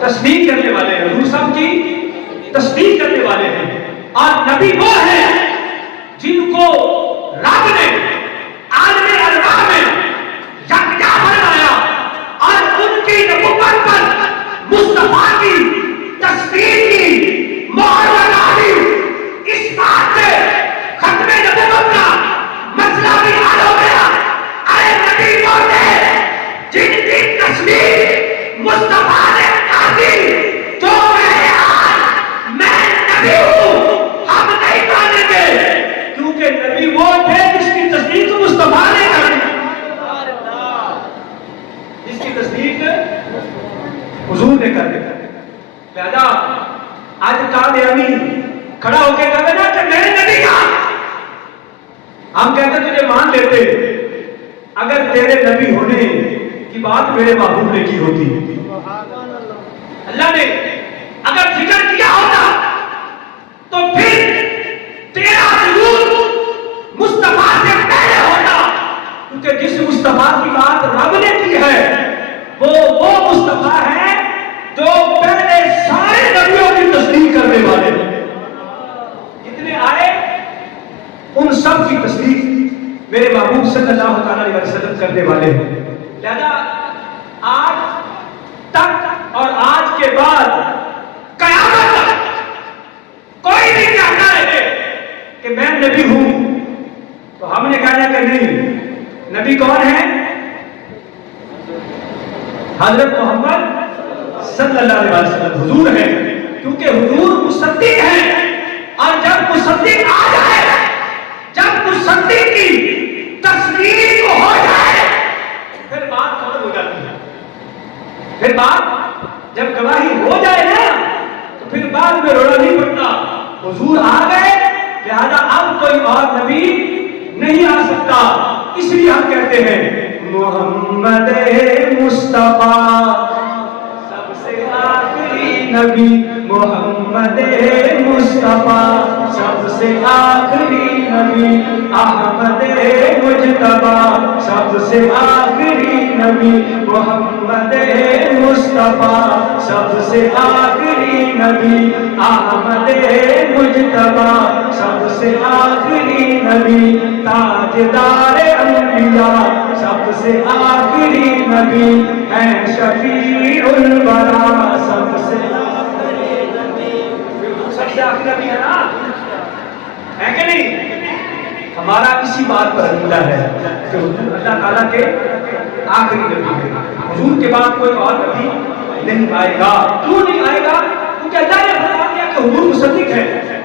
تصدیق کرنے والے ہیں، حضور صاحب کی تصدیق کرنے والے ہیں۔ اور نبی وہ ہیں جن کو رب نے عالم ارواح میں یکجا فرمایا اور ان کی نبوت پر مصطفیٰ کی تصدیق کی مہر لگا دی۔ اس بات سے ختم نبوت کا مسئلہ بھی حل ہو گیا۔ ارے نبی وہ تھے جن کی تصدیق مصطفیٰ نے کر دی، جو میں نبی ہوں ہم نہیں مانیں گے، کیونکہ نبی وہ تھے جس کی تصدیق مصطفیٰ نے کر دی، جس کی تصدیق حضور نے کر دی۔ لہذا آج قادیانی کھڑا ہو کے کہتے نا کہ میرے نبی کا، ہم کہتے تجھے مان لیتے اگر تیرے نبی ہونے کی بات میرے محبوب نے کی ہوتی۔ اللہ نے اگر ذکر کیا ہوتا تو پھر تیرا ظہور مصطفیٰ سے پہلے ہوتا، کیونکہ جس مصطفیٰ کی بات رب نے کی ہے وہ مصطفیٰ ہے جو پہلے سارے نبیوں کی تصدیق کرنے والے جتنے آئے ان سب کی تصدیق میرے محبوب صلی اللہ تعالی علیہ وسلم کرنے والے ہیں۔ لہذا آج تک اور آج کے بعد قیامت تک کوئی بھی کہتا ہے کہ میں نبی ہوں تو ہم نے کہا کہ نہیں، نبی کون ہے؟ حضرت محمد صلی اللہ علیہ وسلم حضور ہے، کیونکہ حضور مصدق ہے۔ اور جب مصدق آ جائے، جب مصدق کی تصدیق ہو جائے پھر بات ختم ہو جاتی ہے۔ پھر بات جب گواہی ہو جائے نا تو پھر بعد میں رونا نہیں پڑتا، حضور آ گئے لہذا اب کوئی اور نبی نہیں آ سکتا۔ اس لیے ہم کہتے ہیں محمد مصطفیٰ سب سے آخری نبی، محمد مصطفیٰ سب سے آخری نبی، احمد مجتبیٰ سب سے آخری نبی، محمد مصطفیٰ سب سے آخری نبی، احمد مجتبیٰ سب سے آخری نبی، تاجدار انبیاء سب سے آخری نبی، ہے شفیع الورا سب سے آخری نبی۔ سب سے آخری نبی ہے نا، ہے کہ نہیں؟ ہمارا اسی بات پر عقیدہ ہے کہ حضور اللہ تعالیٰ کے آخری نبی ہے، حضور کے بعد کوئی اور نبی نہیں آئے گا۔ کیوں نہیں آئے گا؟ کیونکہ اللہ نے فرما دیا کہ حضور مصدق ہے۔